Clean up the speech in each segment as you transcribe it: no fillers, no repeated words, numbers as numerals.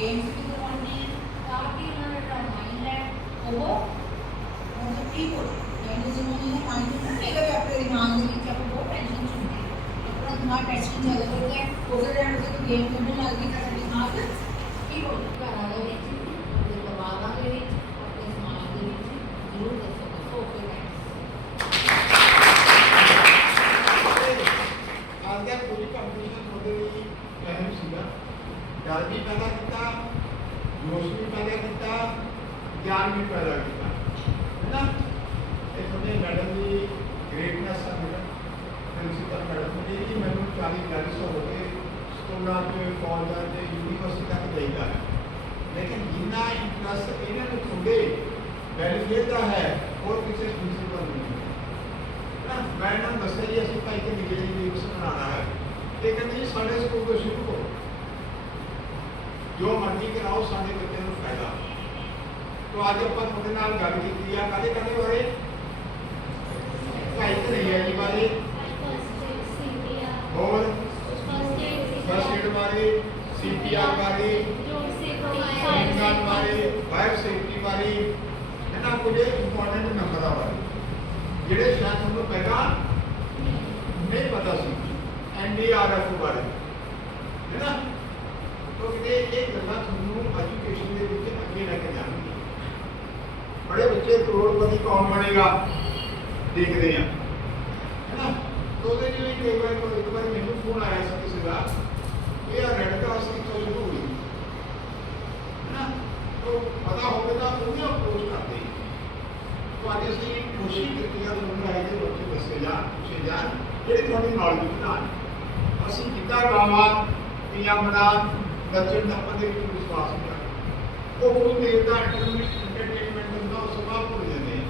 Games भी करवाने हैं ताकि उन्होंने जो माइंड है वो मतलब ठीक हो जाए। जैसे उन्होंने माइंड में नहीं कभी अपने दिमाग में कि आपको बहुत टेंशन चलती है, अपना दिमाग टेंशन चल रहा है उधर जाने से तो गेम खेलने लग गई तो दिमाग ठीक हो जाए। घरों के परिवारों के अपने समाज के जरूर दसो दसो ओके आज का कोई कंपटीशन होते ही अहम सीगा डर भी पैदा किया, जोश भी पैदा किया, ज्ञान भी पैदा किया, है ना। ये थोड़े मैडम की ग्रेटनेस है मैडम प्रिंसिपल मैडम मेरी मैंने 40-42 हो गए स्कूलों के कॉलेज के यूनिवर्सिटी तक देगा है, लेकिन जिन्ना इंटरेस्ट इन्होंने थोड़े वेलफेयर का है और किसी प्रिंसिपल नहीं है ना। मैं इन्होंने दसा जी असं भाई के निगेरी दिवस मनाना है, ये कहते जी साढ़े स्कूल को शुरू करो जो मर्जी कराओ साढ़े बच्चों को फायदा। तो अज आप थोड़े नाल गल की कदे कदे बारे भाई कन्हैया जी बारे और फर्स्ट एड बारे CPR बारे बारे फायर सेफ्टी बारे है ना, कुछ इंपॉर्टेंट नंबर बारे जेडे शायद तुमको पहला नहीं पता सी NDRF बारे है ना। तो ये गल्लां तुहानूं एजुकेशन के विच अगे लैके जाणगे। बड़े बच्चे करोड़पति कौन बनेगा देखते हैं है ना। तो वो कई बार एक बार मैंने फोन आया था किसी का ये रेड क्रॉस कितों शुरू हुई है ना, तो पता होगा तो उन्हें अप्रोच करते हैं। तो अज असीं कोशिश की है कि बच्चे दसे जान पूछे जान जी थोड़ी नॉलेज बढ़ान। असीं गिद्धा गावां पियां बनान नचन टप्पन के विश्वास नहीं करते, वो बहुत देर का एंटरटेनमेंट होंगे उस सुबह भूल जाते हैं।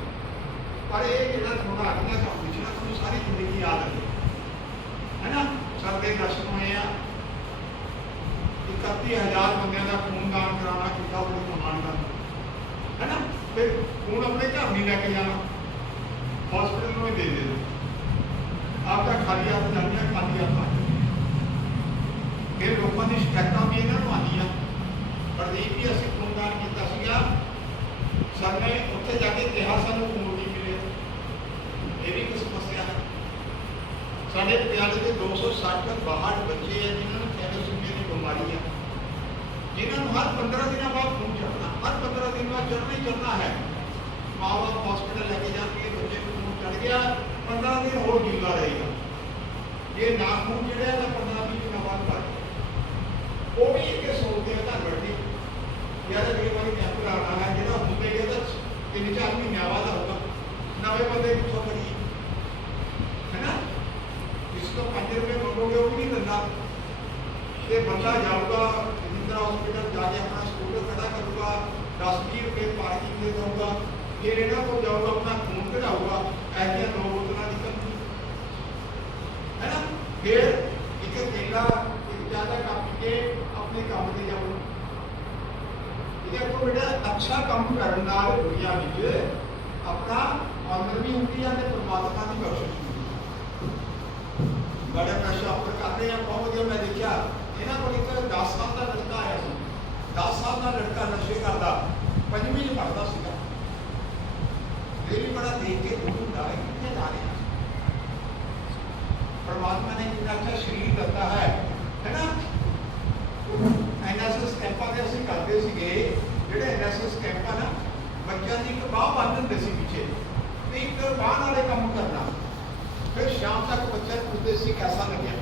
पर यह जो थोड़ा अज का कंपीटिशन है तुम सारी जिंदगी याद रखे है ना। सबके दर्शन हुए हैं 31,000 बंद का खूनदान कराना कितना बड़ी महान गल है ना। फिर खून अपने घर नहीं लैके जाना, हॉस्पिटल में दे दो, आपका खाली हाथ जानिया खाली हाथ आ फिर लोगों की शिकायत भी इन्होंने आदि प्रदीप भी असं खूनदान किया सर ने उत्थे जाके कहा सानू खून नहीं मिले, ये भी एक समस्या है। साढ़े पटियाले के 260-62 बच्चे हैं जिन्होंने थैलेसीमिया की बीमारी है, जिन्होंने हर 15 दिन बाद खून चढ़ना, हर 15 दिन बाद चढ़ना ही चढ़ना है। माँ बाप हॉस्पिटल लेके जाएंगे, बच्चे को खून चढ़ गया 15 दिन और जीवा रहेगा, ये ना खून चढ़िया तो 15-20 दिन बाद कर वो भी एक सोचते हैं घर बैठे यार अगली बार कैंप लाना है जो होंगे तो 3-4 महीनों बाद होगा, नवे बंदे कितों करिए है ना। जिसको 5 रुपये मंगोगे वो भी नहीं दिता, तो बंदा जाऊगा इंदिरा हॉस्पिटल जाके अपना स्कूटर खड़ा करूँगा, 10-20 रुपये पार्किंग दे दूँगा, फिर इन्हों को जाऊँगा अपना खून कढ़ाऊगा, ऐसा 2 बोतल निकल है ना। फिर एक केला ज़्यादा काम के अपने काम से जाओ, ठीक है। तो बेटा अच्छा काम करने नाल दुनिया में अपना आमदनी होती है, परमात्मा की बख्शिश होती है। बड़े नशा पर करते हैं बहुत वधिया। मैं देखा इन्हों को एक 10 साल का लड़का आया, 10 साल का लड़का नशे करता 5वीं में पढ़ता सीगा, ये भी बड़ा देख के दुख होता है कितने जा रहे हैं। परमात्मा ने कितना अच्छा शरीर दिता है ना। NSS कैंपों के असं करते जो NSS कैंप है ना, बच्चों की एक बाह बन होंगे पिछे तो एक बाह वाले काम करना, फिर शाम तक बच्चे पूछते सी कैसा लगे,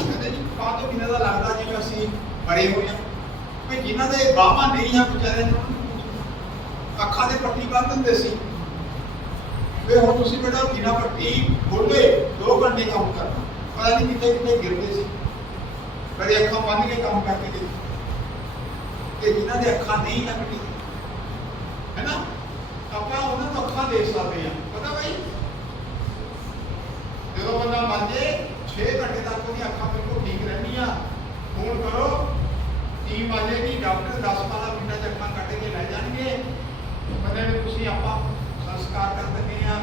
कहते जी बाह तो बिना का लगता जिम्मे असी मरे हुए हैं, भाई जिन्हों के बाहवा नहीं है बेचारे अखा से पट्टी बन होंगे सी, फिर हम तुम बेटा बिना पट्टी बोले 2 घंटे काम करना, पता नहीं कितने कितने गिरते सी, कभी अखा बंद के काम करते थे, जिन्हों के अखा नहीं है पट्टी है ना, आप उन्होंने तो अखा दे सकते हैं। पता भाई जो बंदा मर जाए 6 घंटे तक वो अखा बिल्कुल ठीक रहनी, फोन करो टीम आ जाएगी, डॉक्टर 10-12 मिनट अखा कट के लै जाएंगे, बंदे ने तुम आप संस्कार कर देते हैं,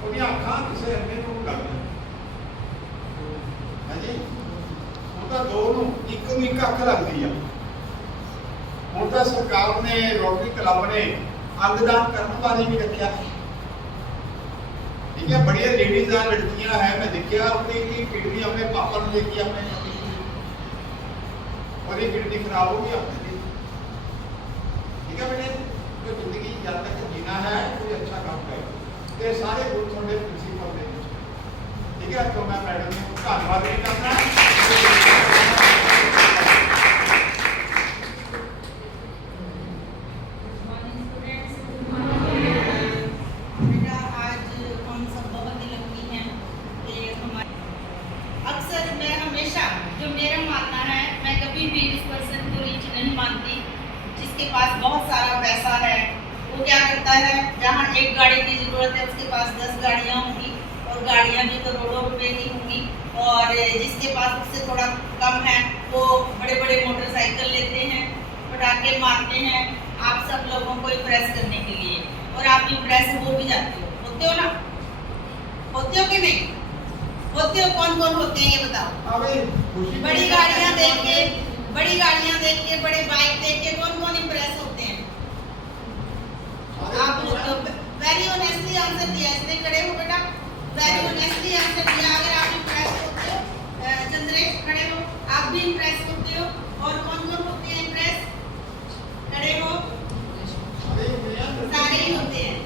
वो अखा किसी अन्य को लग जाए है जी। उनका 2 नूं एक अख लगती है, ਹੁਣ ਤਾਂ ਸਰਕਾਰ ਨੇ ਰੋਟਰੀ ਕਲੱਬ ਨੇ ਅੰਗਦਾਨ ਕਰਨ ਬਾਰੇ ਵੀ ਰੱਖਿਆ। ठीक है, बढ़िया लेडीज हैं, लड़कियां हैं, मैं देखा अपनी किडनी अपने पापा ने देखी अपने और ये किडनी खराब होगी अपनी। ठीक है बेटे, तो जिंदगी जब तक जीना है कोई अच्छा काम करें। ये सारे गुण थोड़े प्रिंसिपल दे। ठीक है, तो मैं मैडम को धन्यवाद भी करना बहुत सारा पैसा है, वो क्या करता है, जहाँ एक गाड़ी की जरूरत है उसके पास 10 गाड़ियाँ होंगी और गाड़ियाँ भी करोड़ों रुपए की होंगी। और जिसके पास उससे थोड़ा कम है वो बड़े बड़े मोटरसाइकिल लेते हैं, पटाखे मारते हैं आप सब लोगों को इम्प्रेस करने के लिए। और आप इम्प्रेस हो भी जाते हो, होते हो ना? होते हो कि नहीं होते हो? कौन कौन होते हैं ये बताओ। बड़ी गाड़ियाँ देख के, बड़े बाइक देख के कौन कौन इम्प्रेस होते हैं? आप लोग तो वेरी ऑनेस्टली आंसर दिया, इसने खड़े हो बेटा, वेरी ऑनेस्टली आंसर दिया। अगर आप इम्प्रेस होते हो, चंद्रेश खड़े हो, आप भी इम्प्रेस होते हो। और कौन कौन होते हैं इम्प्रेस? खड़े हो, सारे ही होते हैं।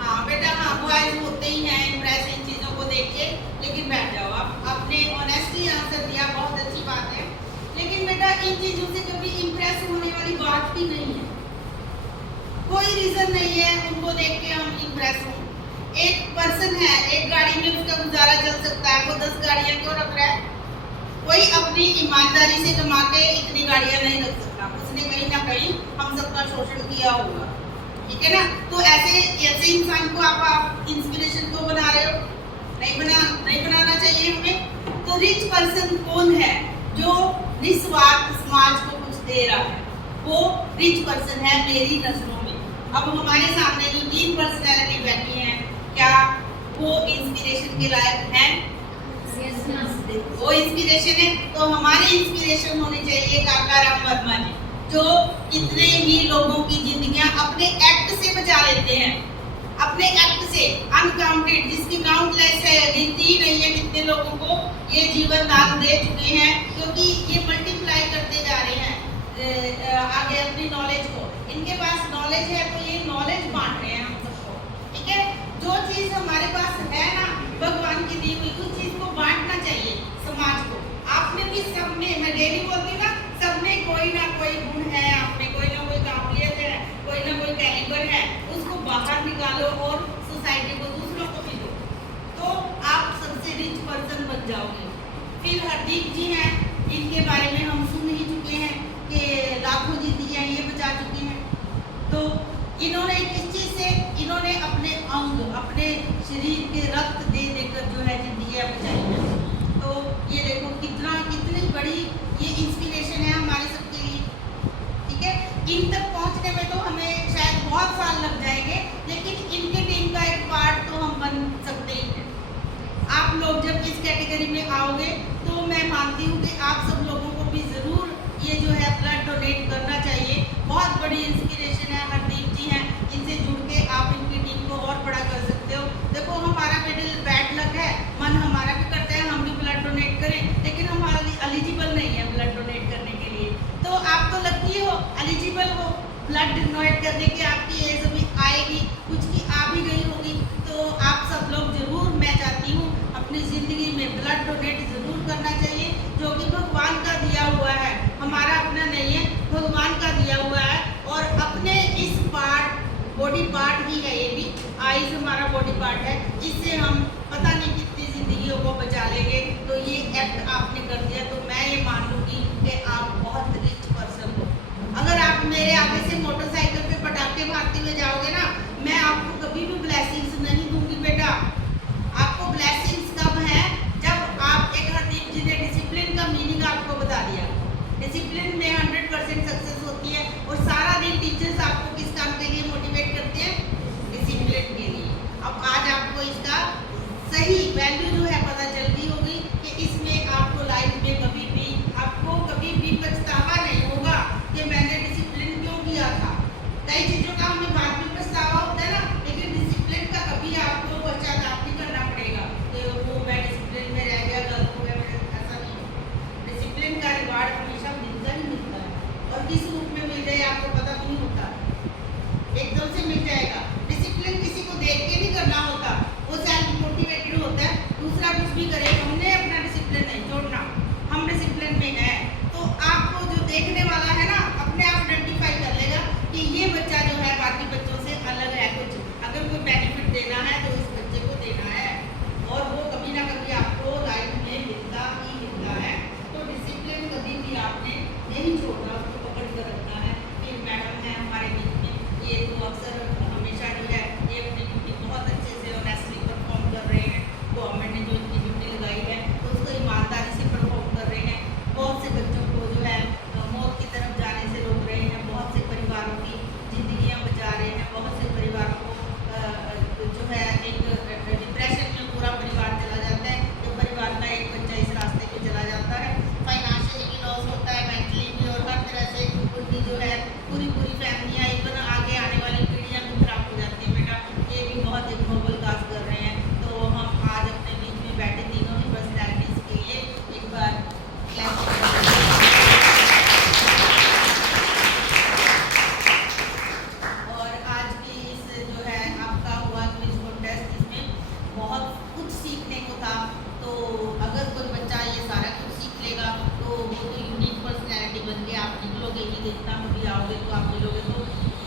हाँ बेटा, हाँ बॉयज होते ही हैं इम्प्रेस इन चीजों को देख के। लेकिन बैठ जाओ, आपने ऑनेस्टली आंसर दिया, बहुत अच्छी बात है। लेकिन बेटा इन चीजों से कभी इम्प्रेस होने वाली बात ही नहीं है, कोई रीजन नहीं है उनको देख के हम इम्प्रेस हों। एक पर्सन है, एक गाड़ी में उसका गुजारा चल सकता है, वो 10 गाड़ियां क्यों रख रहा है? कोई अपनी ईमानदारी से कमा के इतनी गाड़ियां नहीं रख सकता, उसने कहीं ना कहीं हम सबका शोषण किया होगा। ठीक है ना? तो ऐसे इंसान को आप इंस्पिरेशन क्यों बना रहे हो? नहीं बनाना चाहिए हमें। तो रिच पर्सन कौन है जो निस्वार्थ समाज को कुछ दे रहा है? वो रिच पर्सन है मेरी नजरों में। अब हमारे सामने जो 3 पर्सनैलिटी बैठी हैं, क्या वो इंस्पिरेशन के लायक हैं? वो इंस्पिरेशन है। तो हमारे इंस्पिरेशन होने चाहिए काका राम वर्मा जी, जो कितने ही लोगों की जिंदगियां अपने एक्ट से बचा लेते हैं, अपने एक्ट से अनकाउंटेड, जिसकी काउंटलेस है, गिनती ही नहीं है कितने लोगों को ये जीवन दान दे चुके हैं, क्योंकि ये मल्टीप्लाई करते जा रहे हैं आगे अपनी नॉलेज को। इनके पास नॉलेज है तो ये नॉलेज बांट रहे हैं हम सबको। ठीक है, जो चीज हमारे पास है ना भगवान की दी हुई, उस चीज को बांटना चाहिए समाज को। आपने भी सब में, मैं डेली बोलती हूँ ना, सब में कोई ना कोई गुण है, आप में कोई ना कोई काबिलियत है, कोई ना कोई कैलिबर है, उसको बाहर निकालो और सोसाइटी को, दूसरों को भी दो, तो आप सबसे रिच पर्सन बन जाओगे। फिर हरदीप जी हैं, इनके बारे में हम सुन ही चुके हैं कि लाखों जिंदगियां ये बचा चुकी हैं। तो इन्होंने किस चीज से, इन्होंने अपने अंग, अपने शरीर के रक्त दे देकर जो है जिंदगियां बचाई हैं। तो ये देखो कितनी बड़ी ये इंस्पिरेशन है हमारे सबके लिए। ठीक है, इन तक पहुंचने में तो हमें शायद बहुत साल लग जाएंगे, लेकिन इनके टीम का एक पार्ट तो हम बन सकते ही हैं। आप लोग जब इस कैटेगरी में आओगे तो मैं मानती हूँ कि आप सब लोगों को भी जरूर ये जो है ब्लड डोनेट करना चाहिए। बहुत बड़ी इंस्पिरेशन है, हरदीप जी हैं, इनसे जुड़ के आप इनकी टीम को और बड़ा कर सकते हो। देखो हमारा मिडिल बैड लक है, मन हमारा भी करता है हम भी ब्लड डोनेट करें, लेकिन हम एलिजिबल नहीं है ब्लड डोनेट करने के लिए। तो आप तो लकी हो, एलिजिबल हो ब्लड डोनेट करने की, आपकी एज अभी आएगी, कुछ की आ भी गई होगी। तो आप सब लोग जरूर, मैं चाहती हूँ अपनी ज़िंदगी में ब्लड डोनेट ज़रूर करना चाहिए, जो कि भगवान का दिया हुआ है, हमारा अपना नहीं है, भगवान का दिया हुआ है। और अपने इस बॉडी पार्ट ही है, ये भी आईज हमारा बॉडी पार्ट है, इससे हम पता नहीं कितनी जिंदगियों को बचा लेंगे। तो ये एक्ट आपने कर दिया, तो मैं ये मान लूँगी कि आप बहुत रिच पर्सन हो। अगर आप मेरे आगे से मोटरसाइकिल पे पटाखे मारते हुए जाओगे ना, मैं आपको कभी भी ब्लेसिंग्स नहीं दूंगी बेटा। आपको ब्लेसिंग्स कब है? जब आप, एक हरदीप जी ने डिसिप्लिन का मीनिंग आपको बता दिया। डिसिप्लिन में 100% सक्सेस होती है। और सारा दिन टीचर्स आपको किस काम के लिए मोटिवेट करते हैं? डिसिप्लिन के लिए। अब आज आपको इसका सही वैल्यू जो है पता चल गई होगी कि इसमें आपको लाइफ में कभी भी देखना, कभी आओगे तो आप मिलोगे तो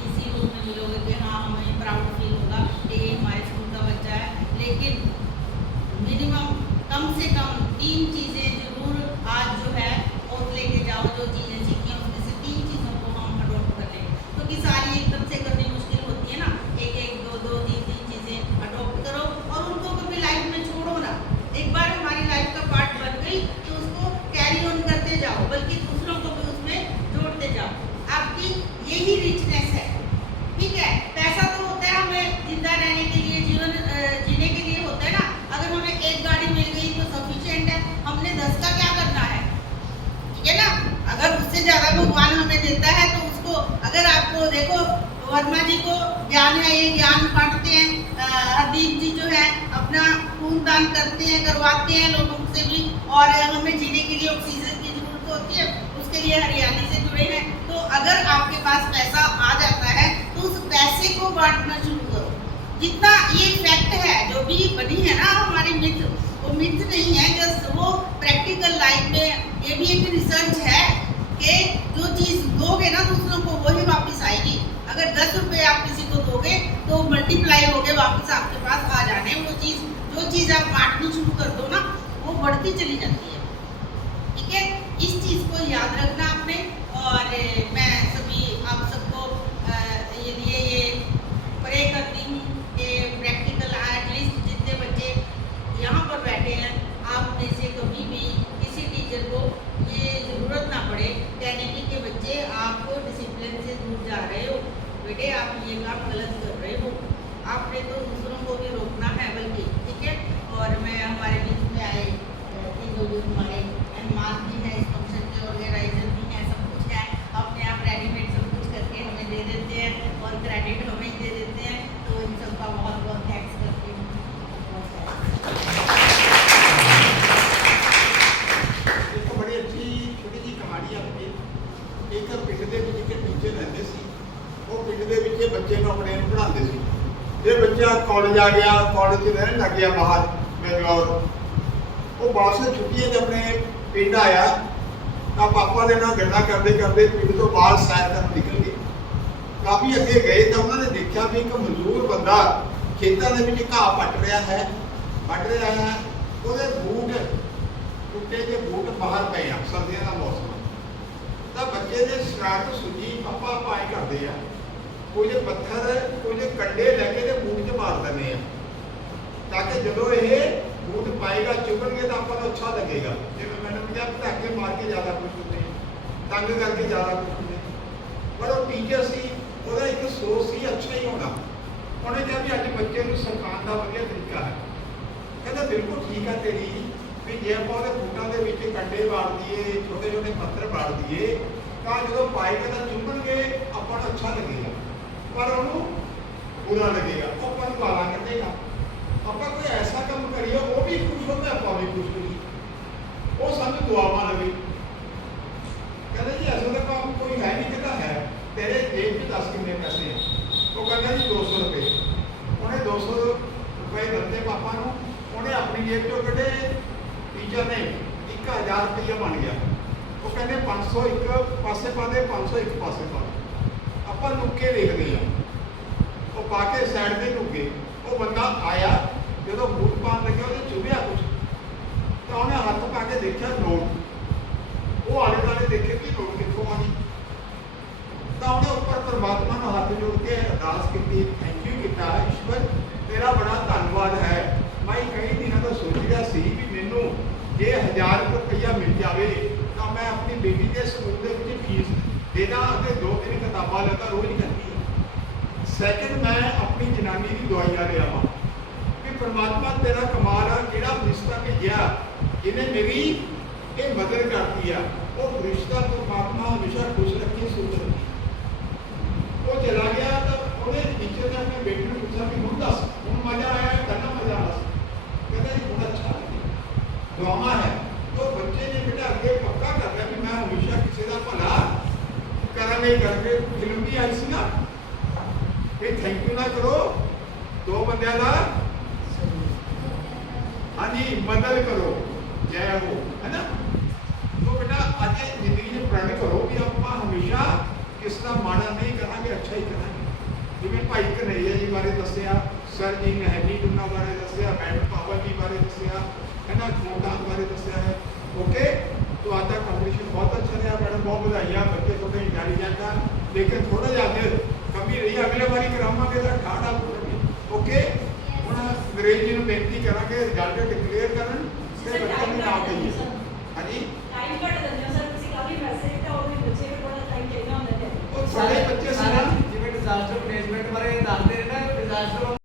इसी रूप में मिलोगे कि हाँ हमें प्राउड फील होगा कि ये हमारे स्कूल का बच्चा है। लेकिन मिनिमम कम से कम 3 चीज़ें जरूर आज जो है और लेके जाओ, जो चीज़ें सीखी हैं उसमें से 3 चीज़ों को हम अडोप्ट कर लें, क्योंकि सारी एकदम से करनी मुश्किल होती है ना। एक एक दो दो 3 चीज़ें अडोप्ट करो और उनको कभी लाइफ में छोड़ो ना। एक बार हमारी लाइफ का पार्ट बन गई तो उसको कैरी ऑन करते जाओ, बल्कि दूसरों को भी उसमें जोड़ते जाओ। आपकी यही रिचनेस है, ठीक है। पैसा तो होता है हमें जिंदा रहने के लिए, जीवन जीने के लिए होता है ना। अगर हमें एक गाड़ी मिल गई तो सफिशिएंट है, हमने 10 का क्या करना है, ठीक है ना। अगर उससे ज़्यादा भगवान हमें देता है तो उसको, अगर आपको देखो वर्मा जी को ज्ञान है, ये ज्ञान बांटते हैं। हरदीप जी जो है अपना खून दान करते हैं, करवाते हैं लोगों से भी, और हमें जीने के लिए ऑक्सीजन की जरूरत होती है, उसके लिए हरियाली से जुड़े हैं। तो अगर आपके पास पैसा आ जाता है तो उस पैसे को बांटना शुरू करो। जितना ये फैक्ट है जो भी बनी है ना हमारी मिथ, वो मिथ नहीं है, जस्ट वो प्रैक्टिकल लाइफ में ये भी एक रिसर्च है कि जो चीज़ दोगे ना दूसरों को वही वापस आएगी। अगर 10 रुपये आप किसी को दोगे तो मल्टीप्लाई हो गए वापस आपके पास आ जाने। वो चीज़, जो चीज़ आप बांटनी शुरू कर दो ना, वो बढ़ती चली जाती है, ठीक है। इस चीज़ को याद रखना आपने। और मैं सभी आप सबको ये लिए ये प्रे करती हूँ कि प्रैक्टिकल एटलीस्ट जितने बच्चे यहाँ पर बैठे हैं, आप में से कभी भी किसी टीचर को ये ज़रूरत ना पड़े कहने की कि बच्चे आप डिसिप्लिन से दूर जा रहे हो, बेटे आप ये काम गलत कर रहे हो। आपने तो दूसरों को भी रोकना है बल्कि, ठीक है। और मैं हमारे बीच में आए जो हमारे मेहमान भी हैं, इस फंक्शन के ऑर्गेनाइजर भी हैं, सब कुछ है, अपने आप रेडीमेड सब कुछ करके हमें दे देते हैं और क्रेडिट हमें ही दे देते हैं। तो इन सबका बहुत बहुत थैंक्स करती हूँ। एक बड़ी अच्छी छोटी जी कहानी आपकी। एक पिंड के विच एक टीचर रहते सी, वो पिंड के विच बच्चे को अपने पढ़ाते सी। जे बच्चा कॉलेज आ गया, कॉलेज में रहने लग गया बाहर बेंगलौर, वो बाद से छुट्टियां जब अपने पिंड आया तो पापा ने ना गल्ला करते करते पिंड तो बाहर सैर कर निकल गए। काफ़ी अगे गए तो उन्होंने देखा भी एक मजदूर बंदा खेतों के घाह पट रहा है, ਉਹਦੇ बूट टुटे के बूट बाहर पे आ, सर्दियों का मौसम। तो बच्चे ने शरारत सूझी, पापा पाए करते हैं कुछ पत्थर कुछ कंडे लैके तो बूट च मार देने हैं, ताकि जो ये बूट पाएगा चुभणगे तो आपको अच्छा लगेगा। जिवें मैंने कहा पटाखे मार के ज़्यादा खुश होते हैं, तंग करके ज़्यादा खुश होते हैं। पर वो टीचर सी, ਉਹਦਾ एक सोच सी अच्छा ही होना। उन्हें कहा भी अज बच्चे को सिखाने का वधिया तरीका है। कहता बिल्कुल ठीक है तेरी भी जे आप बूटों के कंडे वाड़ दिए, छोटे छोटे पत्थर वाड़ दिए तो जो पाएगा तो चुभणगे आपको अच्छा लगेगा, पर उन्होंने बुरा लगेगा, अपन गाला कटेगा। आप कोई ऐसा काम करिए वो भी खुश हो, आप भी खुश होइए, वो सानू दुआवां लगे। कहते जी ऐसा तो काम कोई है नहीं। कहता है तेरे जेब में 10 कितने पैसे हैं? वो कहता जी 200 रुपये। उन्हें 200 रुपये दिते पापा को, उन्हें अपनी जेब चो कढ़े, टीचर ने 1000 रुपया बन गया। वो कहते 500 एक पासे पा दे, 500 एक पासे पा दे। आप लुके देखते हैं, वो पा के साइड से लुके। वो बंदा आया, जो बूट पान लगे वो चुभया कुछ, तो उन्हें हाथ पा के देखा नोट। वो आले दुआले देखे कि नोट कितों आ गई। तो उन्हें ऊपर परमात्मा को हाथ जोड़ के अरदास की, थैंक यू किया ईश्वर तेरा बड़ा धन्यवाद है। मैं कई दिनों तो सोच रहा सी भी मैनू जे 1000 रुपया मिल जाए तो मैं अपनी बेटी के स्कूल के फीस देना, 2-3 किताबा लगा रोज करती है। सैकेंड मैं अपनी जनानी की दवाइयाँ ले आवा कि परमात्मा तेरा कमाल है, जो रिश्ता भेजा जिन्हें मेरी ये मदद करती है, वो रिश्ता परमात्मा हमेशा खुश रखे, सुख रखे। वो चला गया तो उन्हें टीचर ने अपने बेटे ने पूछा कि हूँ दस हूँ मजा आया, कहना मजा आ, कहते जी बहुत अच्छा दुआवा है। तो बच्चे ने बेटा अगे पक्का कर लिया कि मैं हमेशा किसी का भला करा नहीं करके। फिल्म भी आई सी ना कि थैंक यू ना करो, 2 बंदियां का हाँ जी मदद करो, जय हो, है ना। तो बेटा अज जिंदगी में प्रण करो कि आप हमेशा किस का माड़ा नहीं करांगे, अच्छा ही करांगे। जिवें भाई कन्हैया जी बारे दसिया, सर जी महनी गुना बारे दसिया, मैडम पावल जी बारे दसिया है ना, खोटान बारे दसिया है। ओके, तो आज का कंपटीशन बहुत अच्छा रहा मैडम, बहुत बधाइयाँ, बच्चे थोड़े इंटैलीजेंट हैं, लेकिन थोड़ा जिहा कमी रही, अगले बारी करावांगे तो ठाड़ा पूरी। ओके, हुण अंग्रेज जी नूं बेनती करांगे रिजल्ट डिकलेयर करन ते बच्चे नूं नाम देइए। हाँ जी, टाइम घट दिंदे हो सर, तुसीं काफी मैसेज तो और भी बच्चे भी थोड़ा टाइम चाहिदा हुंदा है। ਉਹ ਸਾਡੇ ਬੱਚੇ